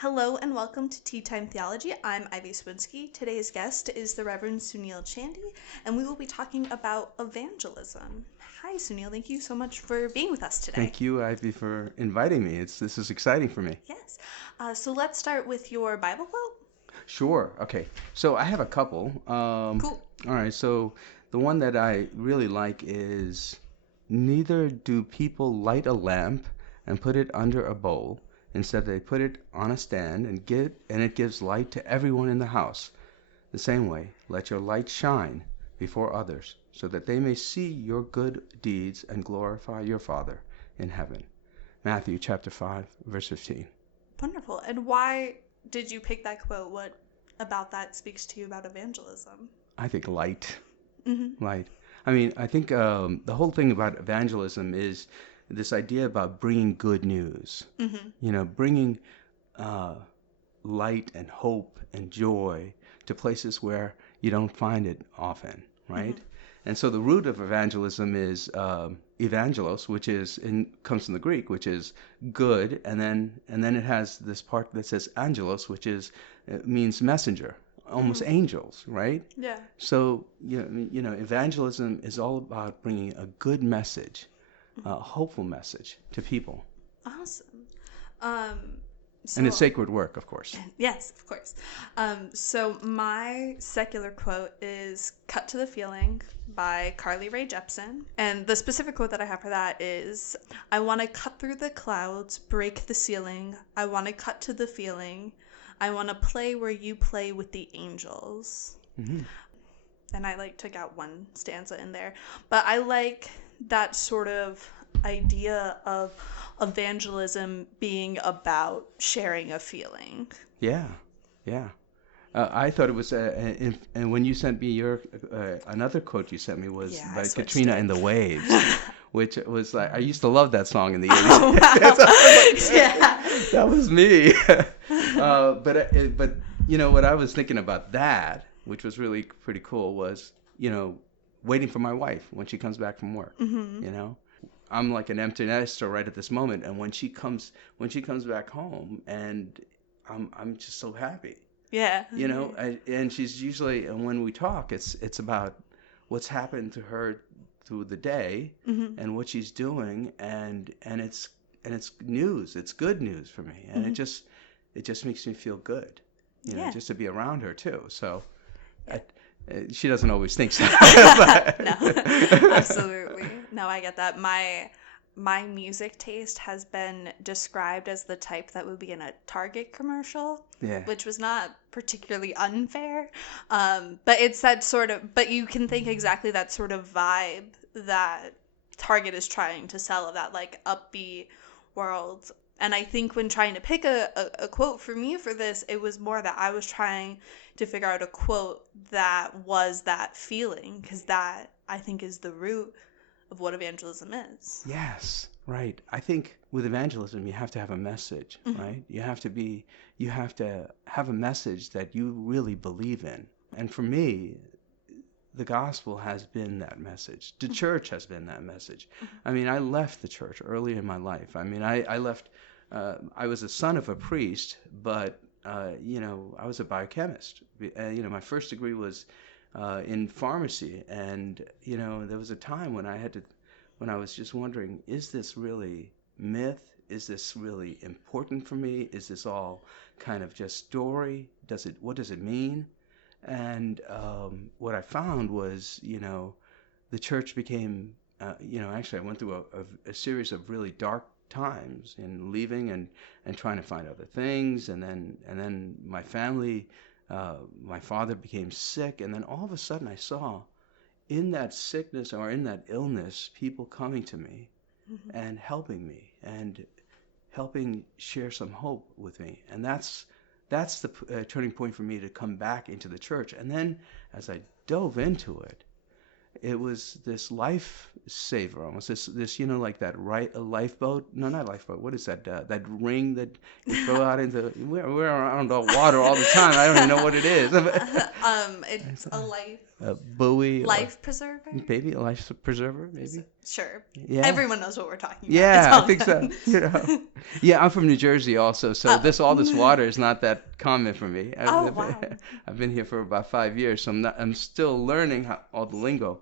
Hello and welcome to Tea Time Theology. I'm Ivy Swinsky. Today's guest is the Reverend Sunil Chandy, and we will be talking about evangelism. Hi, Sunil. Thank you so much for being with us today. Thank you, Ivy, for inviting me. This is exciting for me. Yes. So let's start with your Bible quote. Sure. Okay. So I have a couple. Cool. All right. So the one that I really like is, neither do people light a lamp and put it under a bowl. Instead, they put it on a stand and it gives light to everyone in the house. The same way, let your light shine before others, so that they may see your good deeds and glorify your Father in heaven. Matthew chapter 5, verse 15. Wonderful. And why did you pick that quote? What about that speaks to you about evangelism? I think light. Mm-hmm. Light. I mean, I think the whole thing about evangelism is this idea about bringing good news. Mm-hmm. Bringing light and hope and joy to places where you don't find it often, right? Mm-hmm. And so the root of evangelism is evangelos, which comes from the Greek, which is good, and then it has this part that says angelos, which means messenger, almost angels, right? Yeah. So evangelism is all about bringing a good message, a hopeful message to people. Awesome. And it's sacred work, of course. Yes, of course. So my secular quote is "Cut to the Feeling" by Carly Rae Jepsen. And the specific quote that I have for that is, "I want to cut through the clouds, break the ceiling. I want to cut to the feeling. I want to play where you play with the angels." Mm-hmm. And I took out one stanza in there. But I like that sort of idea of evangelism being about sharing a feeling. Yeah. I thought it was, and when you sent me another quote you sent me was by Katrina and the Waves, which was like, I used to love that song in the 80s. Oh, wow. Yeah. That was me. But what I was thinking about that, which was really pretty cool, was, waiting for my wife when she comes back from work, I'm like an empty nester right at this moment, and when she comes back home, and I'm just so happy. Yeah. And she's usually, and when we talk, it's about what's happened to her through the day, and what she's doing, and it's news. It's good news for me, and it just makes me feel good, just to be around her too. So, she doesn't always think so. No, absolutely. No, I get that. My music taste has been described as the type that would be in a Target commercial, which was not particularly unfair. But it's that sort of, but you can think exactly that sort of vibe that Target is trying to sell, of that upbeat world. And I think when trying to pick a quote for me for this, it was more that I was trying to figure out a quote that was that feeling, because that, I think, is the root of what evangelism is. Yes, right. I think with evangelism, you have to have a message, right? You have to have a message that you really believe in. And for me, the gospel has been that message. The church has been that message. I mean, I left the church early in my life. I mean, I left, I was a son of a priest, but, I was a biochemist. My first degree was in pharmacy. And, there was a time when when I was just wondering, is this really myth? Is this really important for me? Is this all kind of just story? What does it mean? And what I found was, the church became, actually I went through a series of really dark times in leaving and trying to find other things. And then my family, my father became sick. And then all of a sudden I saw in that sickness or in that illness, people coming to me and helping me and helping share some hope with me. And that's the turning point for me to come back into the church. And then as I dove into it, it was this lifesaver, almost this like that, right? A lifeboat? No, not lifeboat. What is that? That ring that you throw out into, we're around the water all the time. I don't even know what it is. It's a life buoy Life preserver? Maybe a life preserver, maybe. Sure. Yeah. Everyone knows what we're talking about. Yeah, I think so. Yeah, I'm from New Jersey also, so all this water is not that common for me. Wow. I've been here for about 5 years, so I'm still learning all the lingo.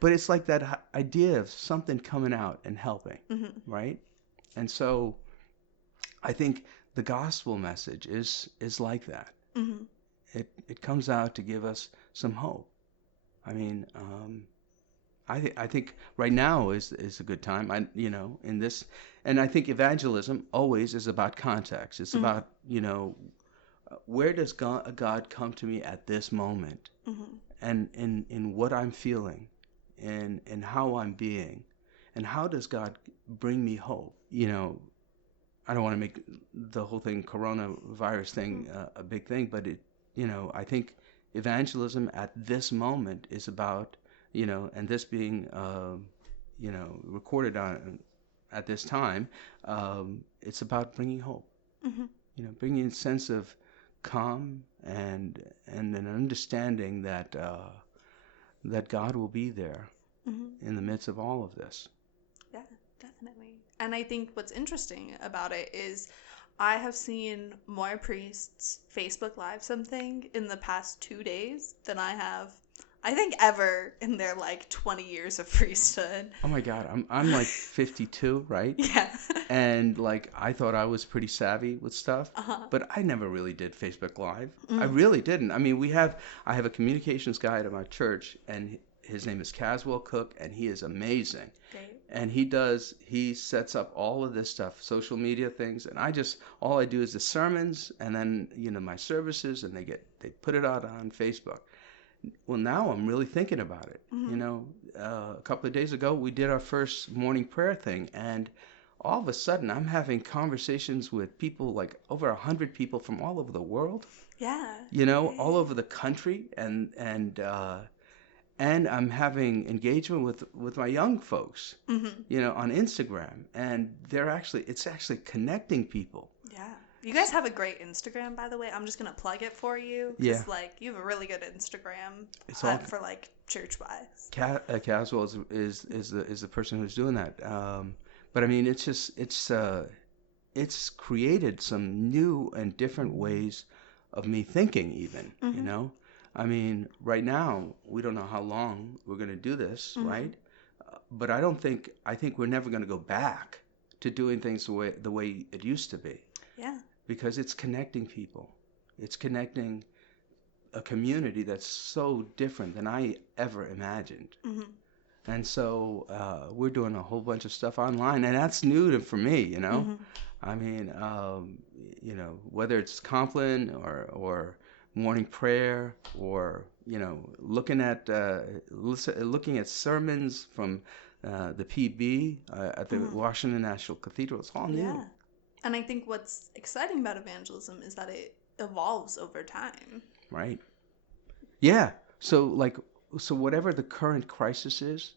But it's like that idea of something coming out and helping, right? And so I think the gospel message is like that. It comes out to give us some hope. I mean, I think right now is a good time. In this, and I think evangelism always is about context. It's about where does God come to me at this moment, and in what I'm feeling, and how I'm being, and how does God bring me hope? I don't want to make the whole thing coronavirus thing a big thing, but I think evangelism at this moment is about, and this being, recorded on at this time, it's about bringing hope. Bringing a sense of calm and an understanding that God will be there in the midst of all of this. Yeah, definitely. And I think what's interesting about it is I have seen more priests Facebook Live something in the past 2 days than I have, I think, ever in their 20 years of priesthood. Oh my God, I'm like 52, right? Yeah. And I thought I was pretty savvy with stuff, but I never really did Facebook Live. I really didn't. I mean, I have a communications guy at my church, and his name is Caswell Cook, and he is amazing. Great. And he sets up all of this stuff, social media things, and all I do is the sermons, and then my services, and they put it out on Facebook. Well, now I'm really thinking about it. A couple of days ago we did our first morning prayer thing, and all of a sudden I'm having conversations with people, like over 100 people from all over the world. Yeah. All over the country, and I'm having engagement with my young folks, on Instagram, and it's actually connecting people. Yeah. You guys have a great Instagram, by the way. I'm just going to plug it for you. Because, you have a really good Instagram for, church-wise. Caswell is the person who's doing that. But, I mean, it's created some new and different ways of me thinking even, I mean, right now, we don't know how long we're going to do this, right? But I think we're never going to go back to doing things the way it used to be. Yeah. Because it's connecting people. It's connecting a community that's so different than I ever imagined. And so we're doing a whole bunch of stuff online, and that's new for me, I mean, whether it's Compline or morning prayer, or looking at sermons from the PB at the Washington National Cathedral. It's all new. Yeah. And I think what's exciting about evangelism is that it evolves over time. Right. Yeah. So whatever the current crisis is,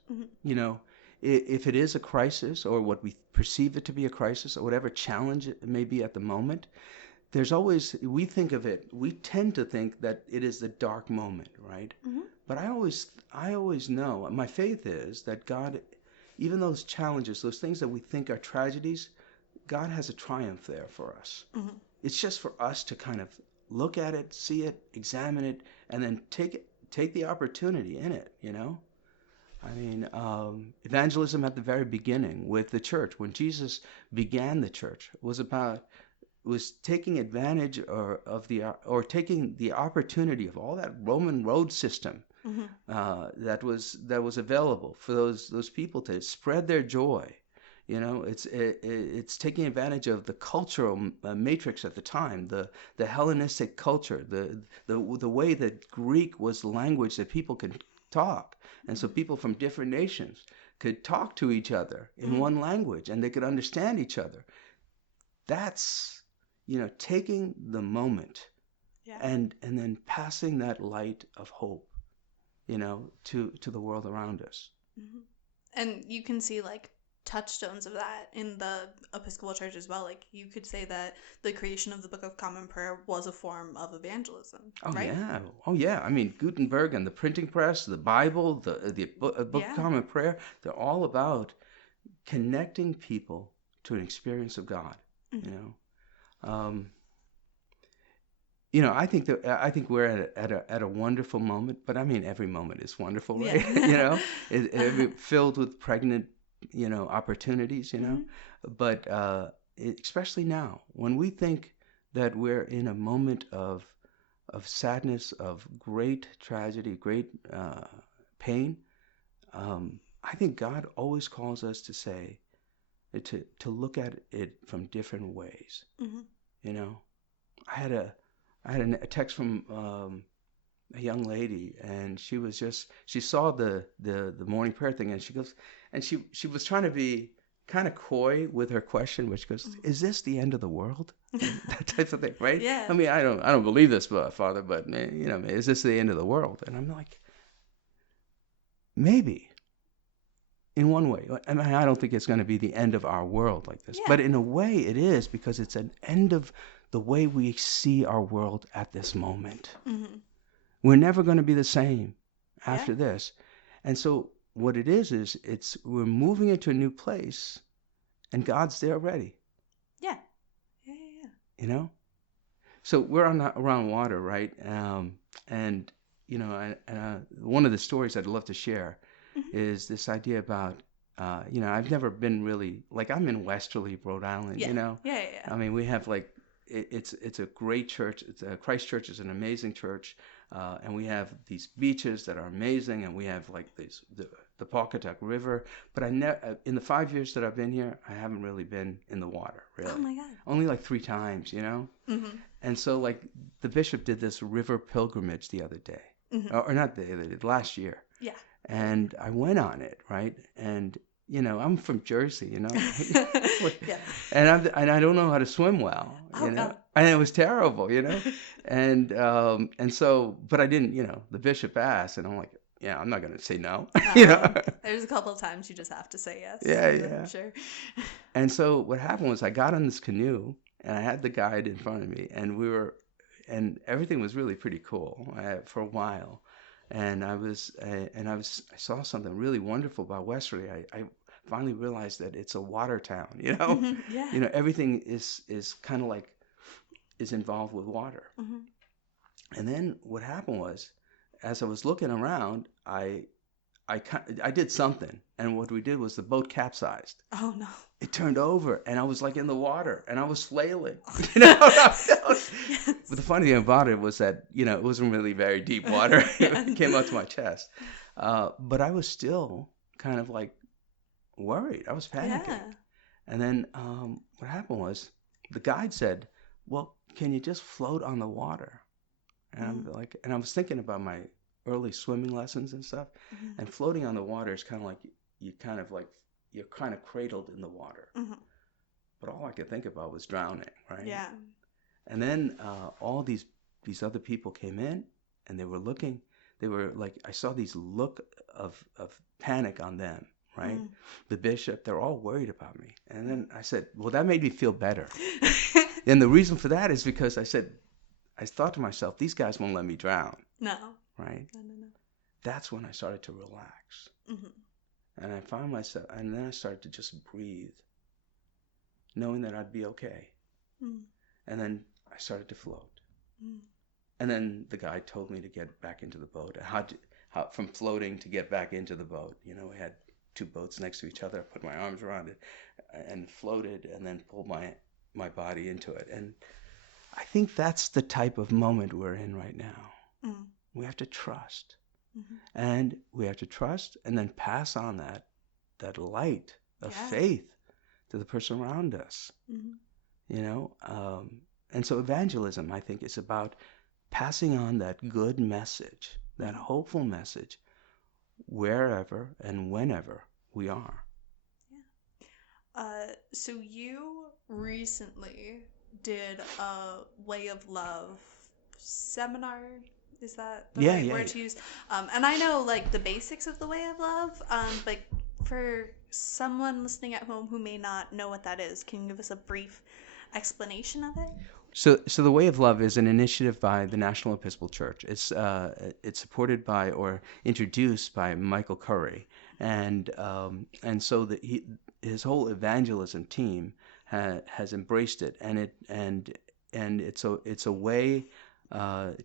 if it is a crisis, or what we perceive it to be a crisis, or whatever challenge it may be at the moment, there's always, we tend to think that it is the dark moment, right? But I always know, my faith is that God, even those challenges, those things that we think are tragedies, God has a triumph there for us. It's just for us to kind of look at it, see it, examine it, and then take the opportunity in it, I mean, evangelism at the very beginning with the church, when Jesus began the church, was taking advantage or taking the opportunity of all that Roman road system that was available for those people to spread their joy. It's taking advantage of the cultural matrix at the time, the Hellenistic culture, the way that Greek was the language that people could talk, and so people from different nations could talk to each other in one language, and they could understand each other. That's taking the moment, and then passing that light of hope, to the world around us. And you can see touchstones of that in the Episcopal Church as well. Like, you could say that the creation of the Book of Common Prayer was a form of evangelism, Oh right? yeah, oh yeah. I mean, Gutenberg and the printing press, the Bible, the Book of Common Prayer, they're all about connecting people to an experience of God. Mm-hmm. I think we're at a wonderful moment. But I mean, every moment is wonderful, right? Yeah. Filled with pregnant, opportunities. Mm-hmm. But especially now, when we think that we're in a moment of sadness, of great tragedy, great pain, I think God always calls us to say, to look at it from different ways. Mm-hmm. I had a text from a young lady, and she saw the morning prayer thing, and she goes, and she was trying to be kind of coy with her question, which goes, "Is this the end of the world?" That type of thing, right? Yeah. I mean, I don't believe this, Father, but is this the end of the world? And I'm like, maybe. In one way. I mean, I don't think it's going to be the end of our world like this. Yeah. But in a way it is, because it's an end of the way we see our world at this moment. Mm-hmm. We're never going to be the same after this. And so what it is we're moving into a new place, and God's there already. Yeah. So we're around water, right? And one of the stories I'd love to share is this idea about, I've never been really, like, I'm in Westerly, Rhode Island, Yeah. I mean, we have, like, it's a great church. Christ Church is an amazing church. And we have these beaches that are amazing, and we have, like, the Pawcatuck River. But in the 5 years that I've been here, I haven't really been in the water, really. Oh my God. Only like 3 times, Mm-hmm. And so, like, the bishop did this river pilgrimage the other day. Mm-hmm. Or not the other day, last year. Yeah. And I went on it, right? And I'm from Jersey, Yeah. And I don't know how to swim well, God. And it was terrible, and so, but I didn't, the bishop asked, and I'm like, yeah, I'm not going to say no, There's a couple of times you just have to say yes. Yeah. Sure. And so what happened was I got on this canoe, and I had the guide in front of me, and everything was really pretty cool for a while. And I saw something really wonderful about Westerly. I finally realized that it's a water town, Yeah. Everything is kind of like is involved with water. Mm-hmm. And then what happened was, as I was looking around, I did something, and what we did was the boat capsized. Oh no! It turned over, and I was like in the water, and I was flailing. Yes. But the funny thing about it was that it wasn't really very deep water. It came up to my chest, but I was still kind of like worried. I was panicking. Yeah. And then what happened was the guide said, "Well, can you just float on the water?" And I'm like, and I was thinking about my early swimming lessons and stuff, and floating on the water is kind of like you're kind of cradled in the water. Mm-hmm. But all I could think about was drowning, right? Yeah. And then all these other people came in, and they were looking. They were like, I saw these look of panic on them, right? The bishop, they're all worried about me. And then I said, well, that made me feel better. And the reason for that is because I thought to myself, these guys won't let me drown. No. Right? No. That's when I started to relax. Mm-hmm. And I found myself, and then I started to just breathe, knowing that I'd be okay. Mm. And then I started to float. Mm. And then the guy told me to get back into the boat. How from floating to get back into the boat. We had 2 boats next to each other. I put my arms around it and floated, and then pulled my body into it. And I think that's the type of moment we're in right now. Mm. We have to trust. Mm-hmm. And we have to trust and then pass on that light of faith to the person around us. Mm-hmm. And so evangelism, I think, is about passing on that good message, that hopeful message, wherever and whenever we are. Yeah. So you recently did a Way of Love seminar. Is that the right word to use? And I know, like, the basics of the Way of Love, but for someone listening at home who may not know what that is, can you give us a brief explanation of it? So the Way of Love is an initiative by the National Episcopal Church. It's supported by or introduced by Michael Curry, and so his whole evangelism team has embraced it, and it's a way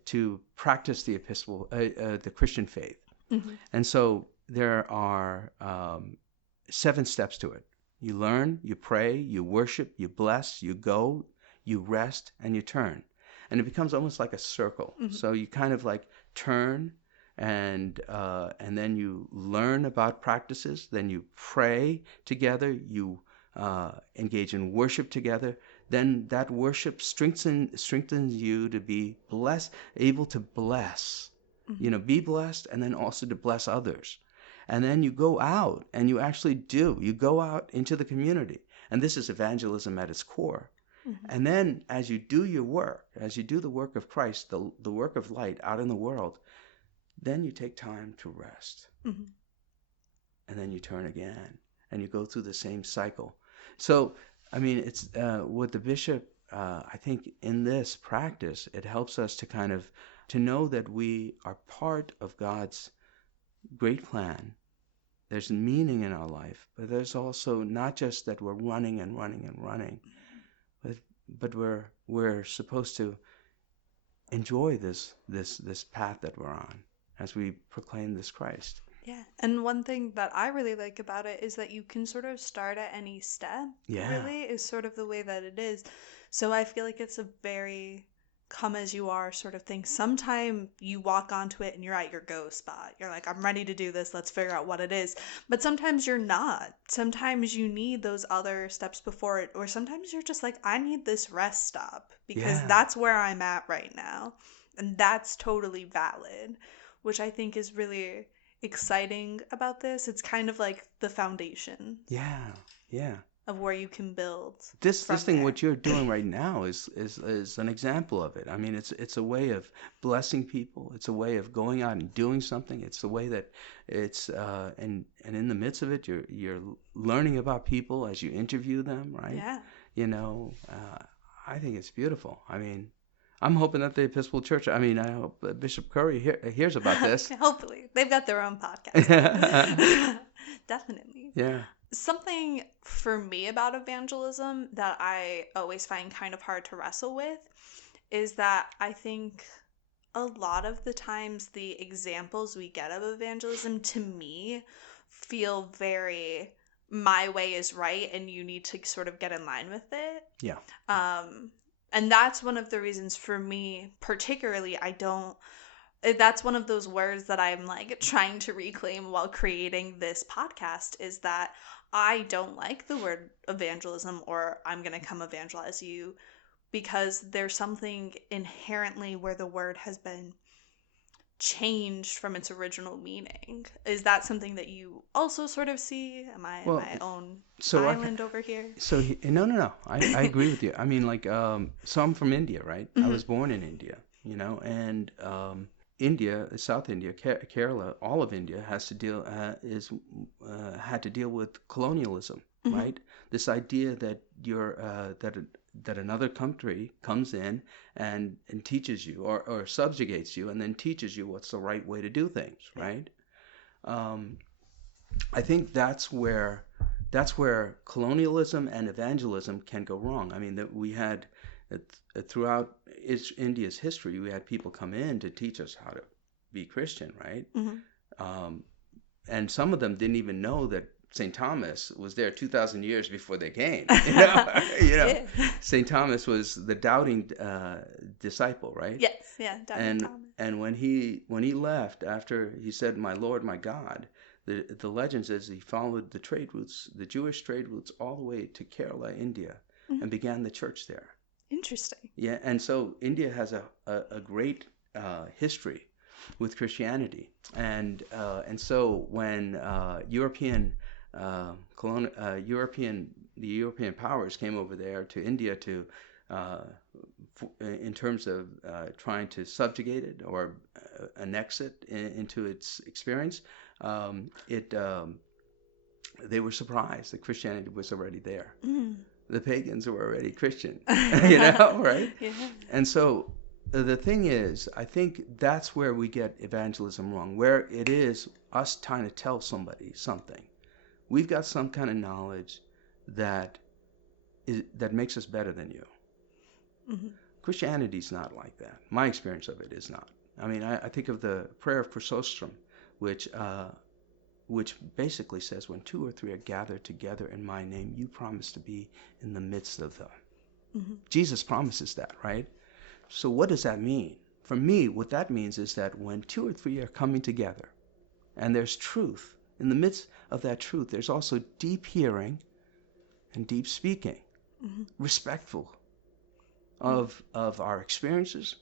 to practice the Christian faith. Mm-hmm. And so there are 7 steps to it. You learn, you pray, you worship, you bless, you go, you rest, and you turn. And it becomes almost like a circle. Mm-hmm. So you kind of like turn, and then you learn about practices. Then you pray together. You engage in worship together. Then that worship strengthens you to be able to bless. Mm-hmm. Be blessed, and then also to bless others. And then you go out, and you go out into the community. And this is evangelism at its core. Mm-hmm. And then as you do your work, as you do the work of Christ, the work of light out in the world, then you take time to rest. Mm-hmm. And then you turn again, and you go through the same cycle. So, I mean, it's what the bishop, I think in this practice, it helps us to kind of to know that we are part of God's great plan. There's meaning in our life, but there's also not just that we're running and running and running, but we're supposed to enjoy this path that we're on as we proclaim this Christ. Yeah, and one thing that I really like about it is that you can sort of start at any step. Yeah. Really, is sort of the way that it is. So I feel like it's a very come as you are sort of thing. Sometime you walk onto it and you're at your go spot. You're like, I'm ready to do this. Let's figure out what it is. But sometimes you're not. Sometimes you need those other steps before it. Or sometimes you're just like, I need this rest stop because that's where I'm at right now. And that's totally valid, which I think is really exciting about this. It's kind of like the foundation. Yeah. Of where you can build. This thing, what you're doing right now, is an example of it. I mean, it's a way of blessing people. It's a way of going out and doing something. It's the way that it's and in the midst of it, you're learning about people as you interview them, right? Yeah. I think it's beautiful. I mean, I'm hoping that the Episcopal Church, I hope Bishop Curry hears about this. Hopefully. They've got their own podcast. Definitely. Yeah. Something for me about evangelism that I always find kind of hard to wrestle with is that I think a lot of the times the examples we get of evangelism to me feel very my way is right and you need to sort of get in line with it. Yeah. And that's one of the reasons for me, particularly, that's one of those words that I'm like trying to reclaim while creating this podcast is that I don't like the word evangelism or I'm going to come evangelize you because there's something inherently where the word has been changed from its original meaning. Is that something that you also sort of see? Am I my own island over here? So no. I agree with you. I mean, like, so I'm from India, right? Mm-hmm. I was born in India, and India, South India, Kerala, all of India had to deal with colonialism, Mm-hmm. right? This idea that that another country comes in and teaches you or subjugates you and then teaches you what's the right way to do things, right? I think that's where colonialism and evangelism can go wrong. I mean, that we had throughout India's history, we had people come in to teach us how to be Christian, right? Mm-hmm. And some of them didn't even know that St. Thomas was there 2,000 years before they came. Yeah. St. Thomas was the doubting disciple, right? Yes, yeah, doubting Thomas. And when he left after he said, "My Lord, my God," the legend says he followed the trade routes, the Jewish trade routes, all the way to Kerala, India, Mm-hmm. and began the church there. Interesting. Yeah, and so India has a great history with Christianity, and so when the European powers came over there to India to in terms of trying to subjugate it or annex it into its experience, they were surprised that Christianity was already there. Mm. The pagans were already Christian, you know, right? Yeah. And so the thing is, I think that's where we get evangelism wrong, where it is us trying to tell somebody something. We've got some kind of knowledge that makes us better than you. Mm-hmm. Christianity's not like that. My experience of it is not. I mean, I think of the prayer of Chrysostom, which basically says, when 2 or 3 are gathered together in my name, you promise to be in the midst of them. Mm-hmm. Jesus promises that, right? So what does that mean? For me, what that means is that when 2 or 3 are coming together, and there's truth, in the midst of that truth, there's also deep hearing and deep speaking, mm-hmm. respectful of our experiences,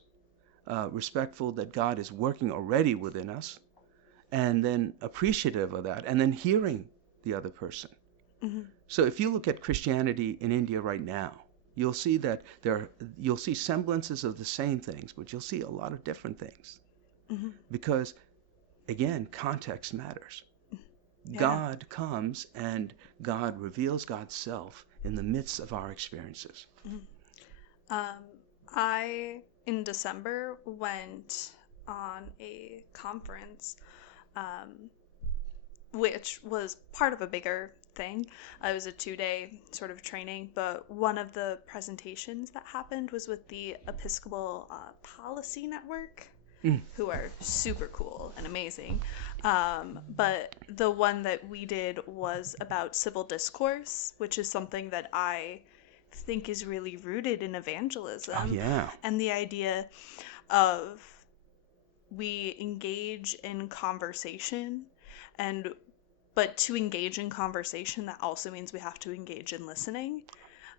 respectful that God is working already within us, and then appreciative of that, and then hearing the other person. Mm-hmm. So if you look at Christianity in India right now, you'll see that you'll see semblances of the same things, but you'll see a lot of different things. Mm-hmm. Because, again, context matters. Yeah. God comes and God reveals God's self in the midst of our experiences. Mm-hmm. I, in December, went on a conference, which was part of a bigger thing. It was a 2-day sort of training, but one of the presentations that happened was with the Episcopal Policy Network, who are super cool and amazing. But the one that we did was about civil discourse, which is something that I think is really rooted in evangelism. Oh, yeah. And the idea of we engage in conversation, but to engage in conversation, that also means we have to engage in listening.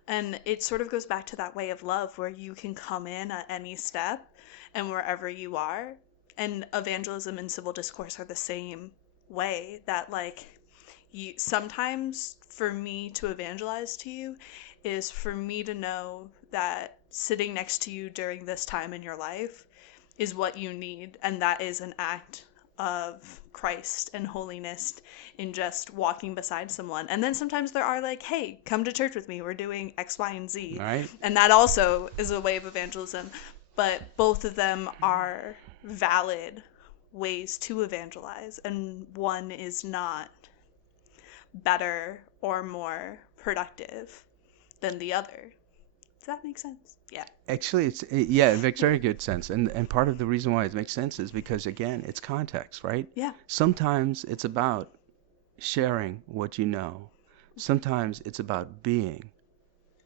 And it sort of goes back to that way of love where you can come in at any step and wherever you are. And evangelism and civil discourse are the same way, that sometimes for me to evangelize to you is for me to know that sitting next to you during this time in your life is what you need, and that is an act of Christ and holiness in just walking beside someone. And then sometimes there are hey, come to church with me, we're doing X, Y, and Z. Right. And that also is a way of evangelism, but both of them are valid ways to evangelize, and one is not better or more productive than the other. Does that make sense? Yeah. Actually, it makes very good sense. And part of the reason why it makes sense is because, again, it's context, right? Yeah. Sometimes it's about sharing what you know. Sometimes it's about being.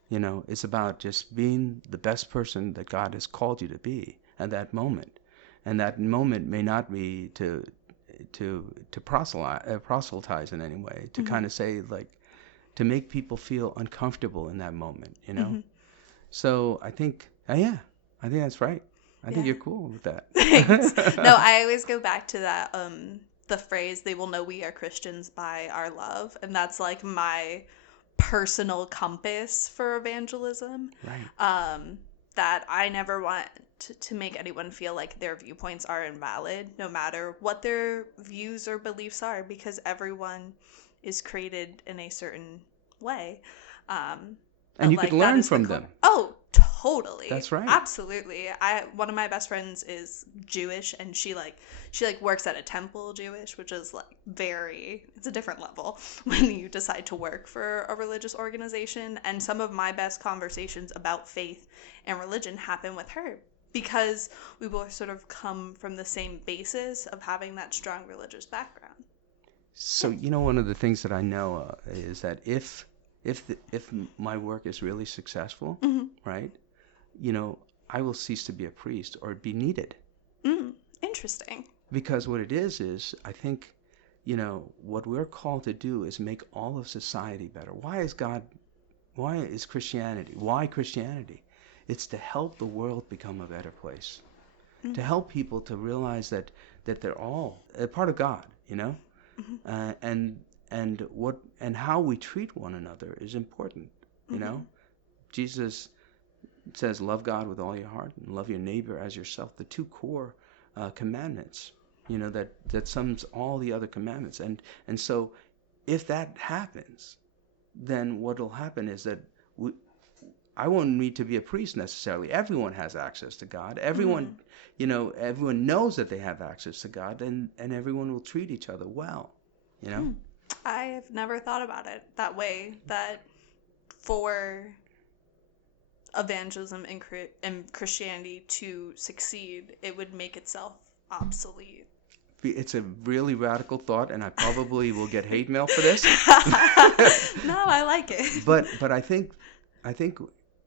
It's about just being the best person that God has called you to be at that moment. And that moment may not be to proselytize in any way, to kind of say, to make people feel uncomfortable in that moment, Mm-hmm. So I think, I think that's right. I think you're cool with that. Thanks. No, I always go back to that, the phrase, they will know we are Christians by our love. And that's my personal compass for evangelism. Right. That I never want to make anyone feel like their viewpoints are invalid, no matter what their views or beliefs are, because everyone is created in a certain way. And you could learn from them. Oh, totally. That's right. Absolutely. One of my best friends is Jewish, and she works at a temple Jewish, which is it's a different level when you decide to work for a religious organization. And some of my best conversations about faith and religion happen with her, because we both sort of come from the same basis of having that strong religious background. So, one of the things that I know is that if my work is really successful, mm-hmm. right, I will cease to be a priest or be needed. Interesting. Because what it is I think, what we're called to do is make all of society better. Why is Christianity? Why Christianity? It's to help the world become a better place. Mm-hmm. To help people to realize that they're all a part of God, Mm-hmm. And how we treat one another is important, Mm-hmm. Jesus says, love God with all your heart and love your neighbor as yourself, the 2 core commandments, that sums all the other commandments. And so if that happens, then what will happen is that I won't need to be a priest necessarily. Everyone has access to God. Everyone, everyone knows that they have access to God, and everyone will treat each other well, I've never thought about it that way, that for evangelism and Christianity to succeed, it would make itself obsolete. It's a really radical thought, and I probably will get hate mail for this. No, I like it. But I think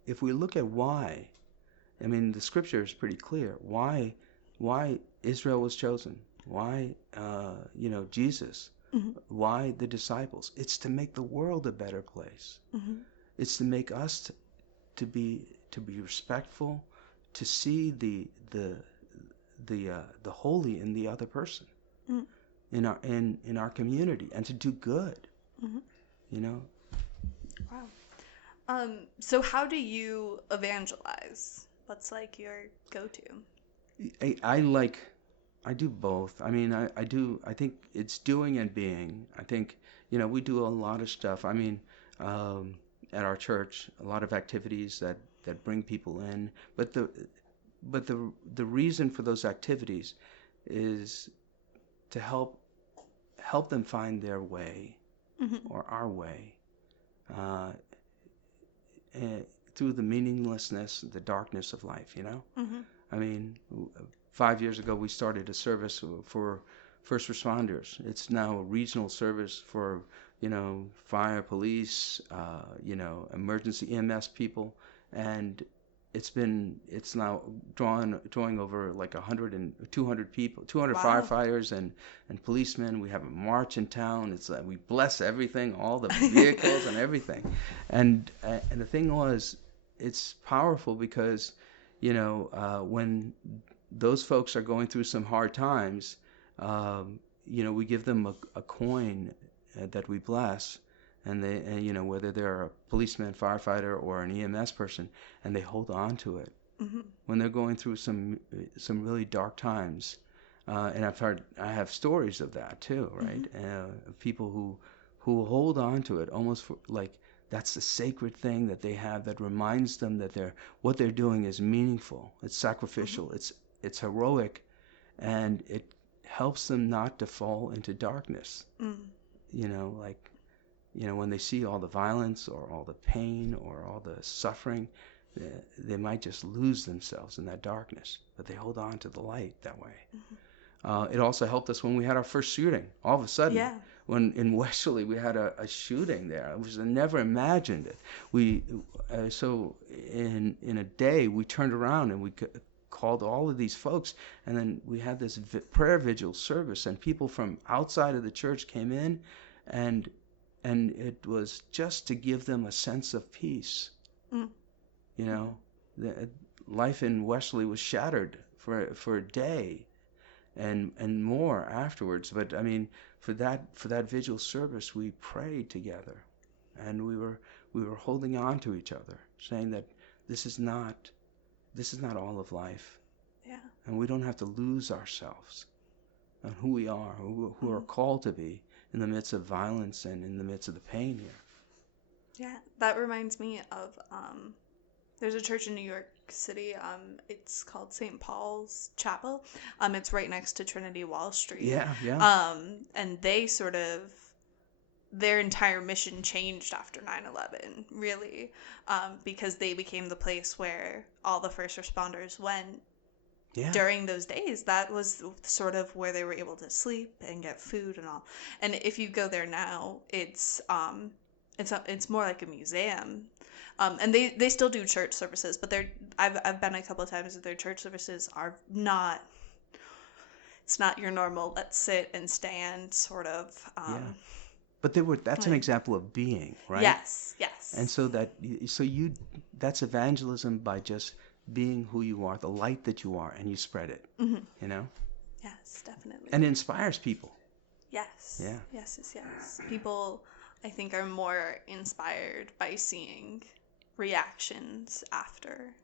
if we look at why, I mean, the scripture is pretty clear. Why Israel was chosen? Why Jesus? Mm-hmm. Why the disciples? It's to make the world a better place. Mm-hmm. It's to make us to be respectful, to see the holy in the other person, in our community, and to do good. Mm-hmm. Wow. So how do you evangelize? What's like your go-to? I do both. I mean, I think it's doing and being. I think, we do a lot of stuff. I mean, at our church, a lot of activities that bring people in. But the reason for those activities is to help them find their way, or our way, through the meaninglessness, the darkness of life. I mean, 5 years ago we started a service for first responders. It's now a regional service for fire, police, emergency EMS people, and it's now drawing over like 100 and 200 people, 200 Wow. firefighters and policemen. We have a march in town. It's like we bless everything, all the vehicles and everything. And the thing was, it's powerful because when those folks are going through some hard times, we give them a coin that we bless, and whether they're a policeman, firefighter, or an EMS person, and they hold on to it when they're going through some really dark times. And I have stories of that too, right? People who hold on to it almost like that's the sacred thing that they have that reminds them that what they're doing is meaningful. It's sacrificial. It's heroic, and it helps them not to fall into darkness. When they see all the violence or all the pain or all the suffering, they might just lose themselves in that darkness, but they hold on to the light that way. It also helped us when we had our first shooting. All of a sudden, when in Westerly we had a shooting there, which I never imagined it. So in a day we turned around and we called all of these folks, and then we had this prayer vigil service, and people from outside of the church came in, and it was just to give them a sense of peace. Life in Westerly was shattered for a day, and more afterwards. But I mean, for that vigil service, we prayed together, and we were holding on to each other, saying that this is not all of life. Yeah. And we don't have to lose ourselves on who we are, who are called to be in the midst of violence and in the midst of the pain here. Yeah, that reminds me of there's a church in New York City. It's called St. Paul's Chapel. It's right next to Trinity Wall Street. Yeah. And they their entire mission changed after 9/11, really, because they became the place where all the first responders went during those days. That was sort of where they were able to sleep and get food and all. And if you go there now, it's more like a museum. And they still do church services, but I've been a couple of times. Their church services are not. It's not your normal let's sit and stand sort of. But that's an example of being, right? Yes. And so that's evangelism by just being who you are, the light that you are, and you spread it. Yes, definitely. And it inspires people. Yes. Yeah. Yes. People, I think, are more inspired by seeing reactions after.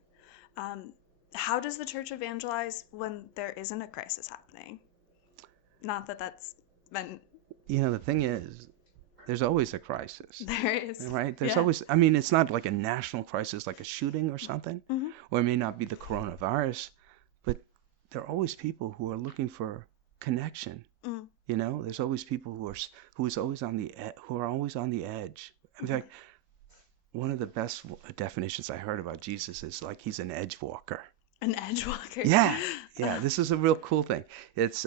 How does the church evangelize when there isn't a crisis happening? Not that that's been... The thing is there's always a crisis. There is. Right? There's Yeah. always, I mean, it's not like a national crisis like a shooting or something, Mm-hmm. or it may not be the coronavirus, but there are always people who are looking for connection. Mm. You know, there's always people who are always on the edge. In fact, one of the best definitions I heard about Jesus is like he's an edge walker. An edge walker. Yeah, yeah. This is a real cool thing. It's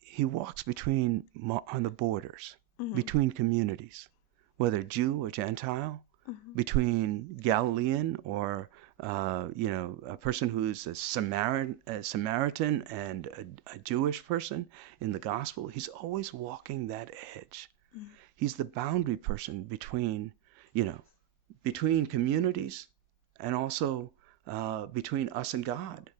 he walks on the borders, Mm-hmm. between communities, whether Jew or Gentile, Mm-hmm. between Galilean or a person who's a Samaritan and a Jewish person in the gospel. He's always walking that edge. Mm-hmm. He's the boundary person between communities and also between us and God.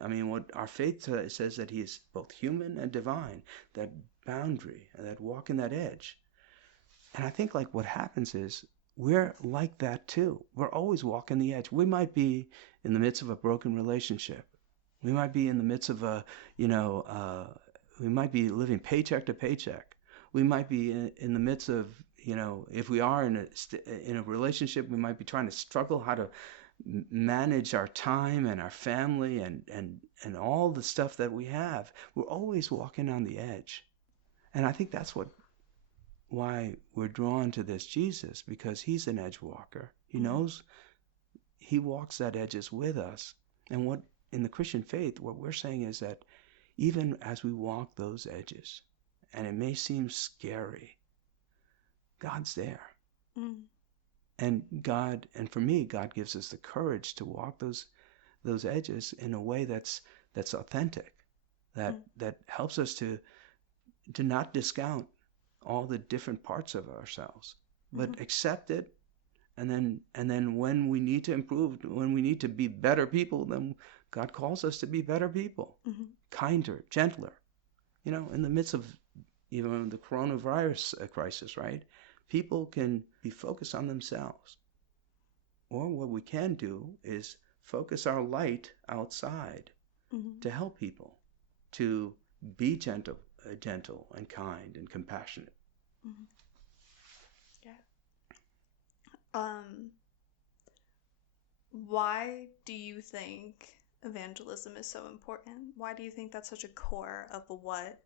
I mean, what our faith says that he is both human and divine, that boundary, that walk in that edge. And I think like what happens is we're like that too. We're always walking the edge. We might be in the midst of a broken relationship. We might be in the midst of we might be living paycheck to paycheck. We might be in the midst of, if we are in a relationship, we might be trying to struggle how to manage our time and our family and all the stuff that we have. We're always walking on the edge. And I think that's why we're drawn to this Jesus, because he's an edge walker. He knows he walks that edges with us. And what in the Christian faith, what we're saying is that even as we walk those edges, and it may seem scary, God's there. Mm. And for me, God gives us the courage to walk those edges in a way that's authentic, that helps us to not discount all the different parts of ourselves, but accept it. And then when we need to improve, when we need to be better people, then God calls us to be better people, kinder, gentler. In the midst of even the coronavirus crisis, right? People can be focused on themselves. Or what we can do is focus our light outside to help people, to be gentle and kind and compassionate. Mm-hmm. Yeah. Why do you think evangelism is so important? Why do you think that's such a core of what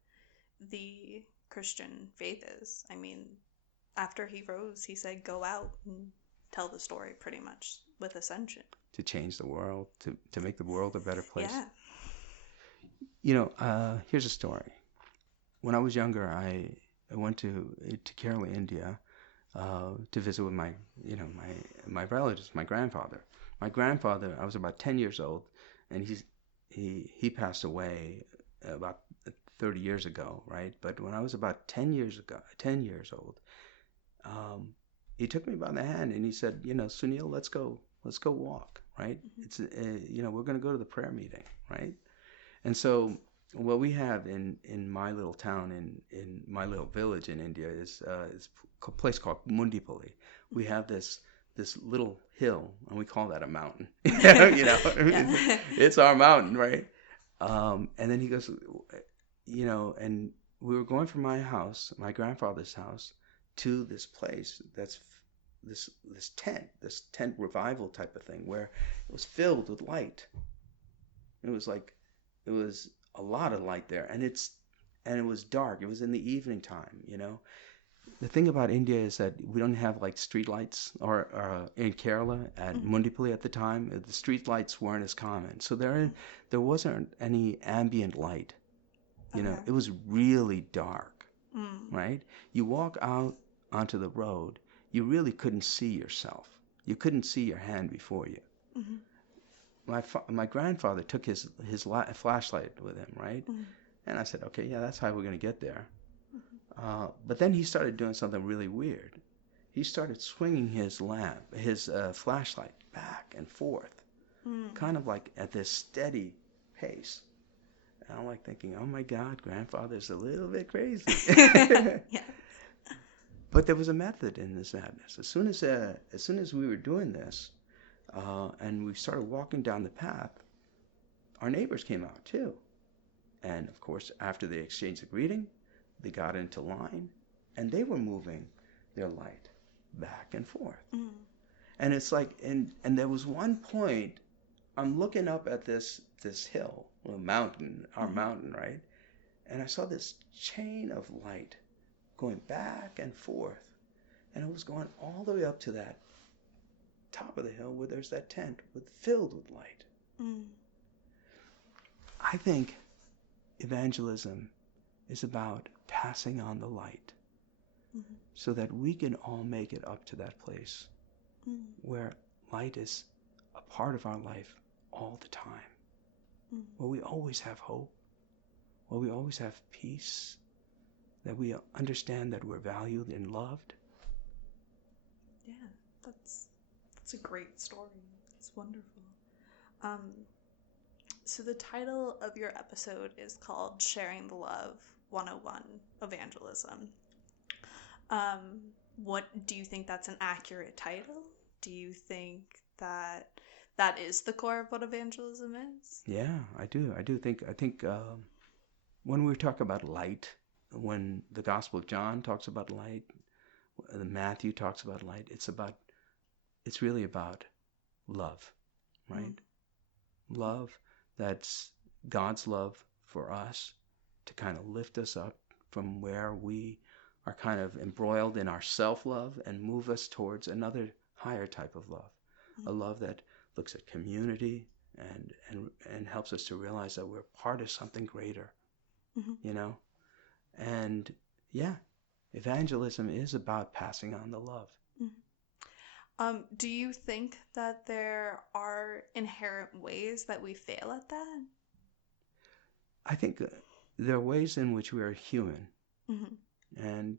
the Christian faith is? I mean, after he rose, he said, go out and tell the story pretty much with ascension. To change the world, to make the world a better place. Yeah. Here's a story. When I was younger, I went to Kerala, India, to visit with my relatives, my grandfather. My grandfather, I was about 10 years old, and he passed away about 30 years ago, right? But when I was about 10 years old, he took me by the hand and he said, Sunil, let's go walk, right? It's we're going to go to the prayer meeting, right? And so what we have in my little town, in my little village in India, is a place called Mundipalli. We have this little hill, and we call that a mountain. It's our mountain, right? And then he goes, and we were going from my house, my grandfather's house, to this place that's this tent revival type of thing, where it was filled with light. It was a lot of light there, and it was dark. It was in the evening time. The thing about India is that we don't have like street lights, or in Kerala at Mundipalli at the time, the street lights weren't as common, so there wasn't any ambient light. It was really dark, right? You walk out onto the road, you really couldn't see yourself. You couldn't see your hand before you. My grandfather took his flashlight with him, right? And I said, okay, yeah, that's how we're going to get there. But then he started doing something really weird. He started swinging his flashlight back and forth, kind of like at this steady pace. And I'm like thinking, oh my God, grandfather's a little bit crazy. Yeah. But there was a method in this madness. As soon as we were doing this, and we started walking down the path, our neighbors came out too. And of course, after they exchanged the greeting, they got into line, and they were moving their light back and forth. And it's like, and there was one point, I'm looking up at this hill, or mountain, our mountain, right? And I saw this chain of light going back and forth. And it was going all the way up to that top of the hill where there's that tent filled with light. I think evangelism is about passing on the light so that we can all make it up to that place where light is a part of our life all the time, where we always have hope, where we always have peace, that we understand that we're valued and loved. Yeah, that's a great story. It's wonderful. So the title of your episode is called Sharing the Love 101 Evangelism. What do you think that's an accurate title? Do you think that is the core of what evangelism is? Yeah, I do. I think when we talk about light, when the Gospel of John talks about light, Matthew talks about light, it's really about love, right? Love, that's God's love for us to kind of lift us up from where we are kind of embroiled in our self-love and move us towards another higher type of love, a love that looks at community and helps us to realize that we're part of something greater, you know? And yeah, evangelism is about passing on the love. Do you think that there are inherent ways that we fail at that? I think there are ways in which we are human, and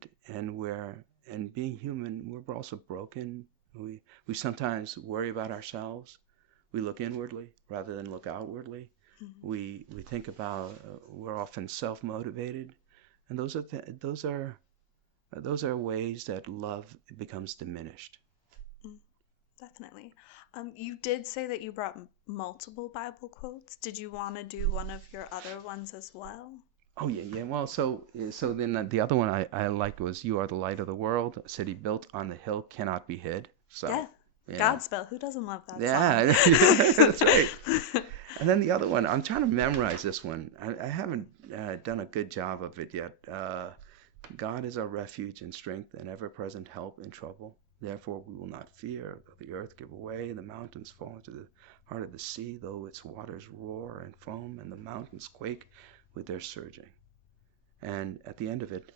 being human, we're also broken. We sometimes worry about ourselves. We look inwardly rather than look outwardly. We think about we're often self-motivated, and those are ways that love becomes diminished. Definitely. You did say that you brought multiple Bible quotes. Did you want to do one of your other ones as well? Oh yeah. Well, so then the other one I liked was "You are the light of the world. A city built on the hill cannot be hid." So yeah. Godspell. Who doesn't love that song? Yeah, that's right. And then the other one, I'm trying to memorize this one. I haven't done a good job of it yet. God is our refuge and strength and ever-present help in trouble. Therefore we will not fear, though the earth give way and the mountains fall into the heart of the sea, though its waters roar and foam and the mountains quake with their surging. And at the end of it,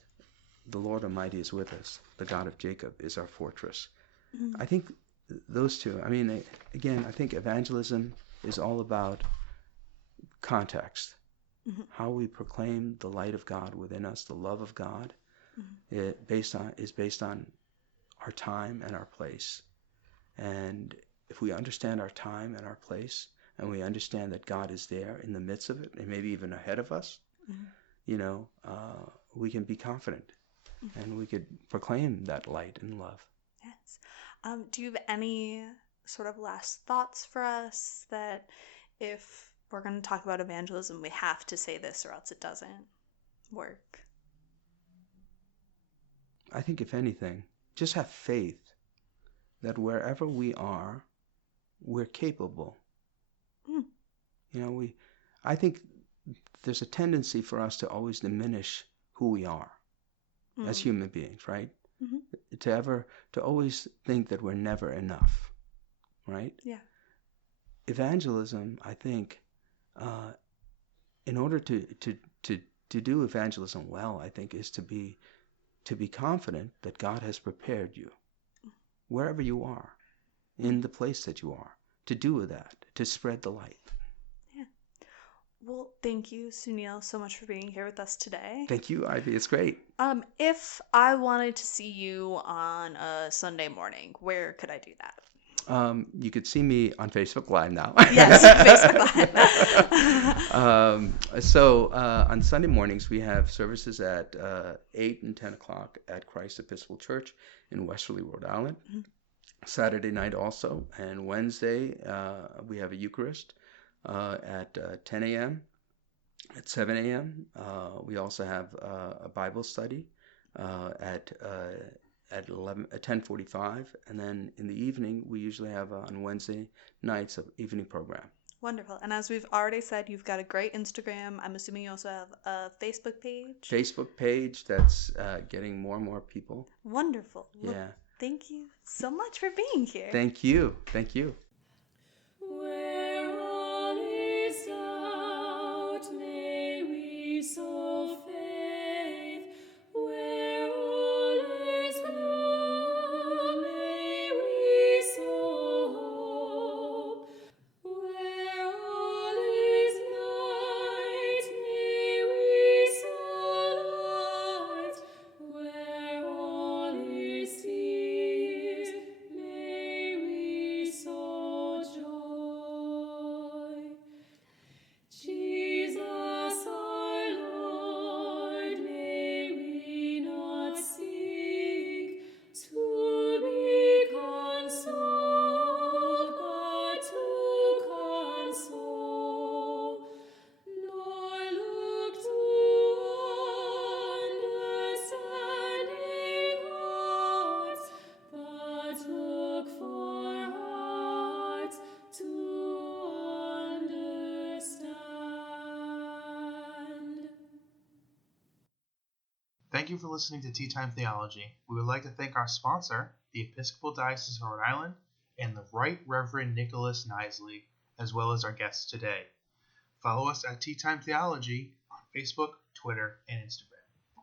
the Lord Almighty is with us. The God of Jacob is our fortress. I think those two, I mean, again, I think evangelism is all about context. How we proclaim the light of God within us, the love of God, is based on our time and our place. And if we understand our time and our place, and we understand that God is there in the midst of it, and maybe even ahead of us, we can be confident, and we could proclaim that light and love. Yes. Do you have any sort of last thoughts for us that if we're going to talk about evangelism, we have to say this or else it doesn't work? I think if anything, just have faith that wherever we are, we're capable. I think there's a tendency for us to always diminish who we are as human beings, right? To always think that we're never enough, right? Yeah. Evangelism, I think, in order to do evangelism well, I think, is to be confident that God has prepared you, wherever you are, in the place that you are, to do that, to spread the light. Yeah. Well, thank you, Sunil, so much for being here with us today. Thank you, Ivy. It's great. If I wanted to see you on a Sunday morning, where could I do that? You could see me on Facebook Live now. Yes, Facebook Live. So on Sunday mornings, we have services at 8 and 10 o'clock at Christ Episcopal Church in Westerly, Rhode Island. Saturday night also. And Wednesday, we have a Eucharist at 10 a.m., at 7 a.m. We also have a Bible study at 10:45, and then in the evening we usually have on Wednesday nights an evening program. Wonderful. And as we've already said, you've got a great Instagram. I'm assuming you also have a Facebook page. Facebook page that's getting more and more people. Wonderful. Well, yeah. Thank you so much for being here. Thank you. Thank you. Where all is doubt, may we sow faith. Where all is gloom, may we sow hope. Where all is night, may we sow light. Where all is tears, may we sow joy. Jesus our Lord, may we not seek to be consoled, but to console, nor look to understanding hearts, but look for hearts to understand. Thank you for listening to Tea Time Theology. We would like to thank our sponsor, the Episcopal Diocese of Rhode Island, and the Right Reverend Nicholas Knisley, as well as our guests today. Follow us at Tea Time Theology on Facebook, Twitter, and Instagram.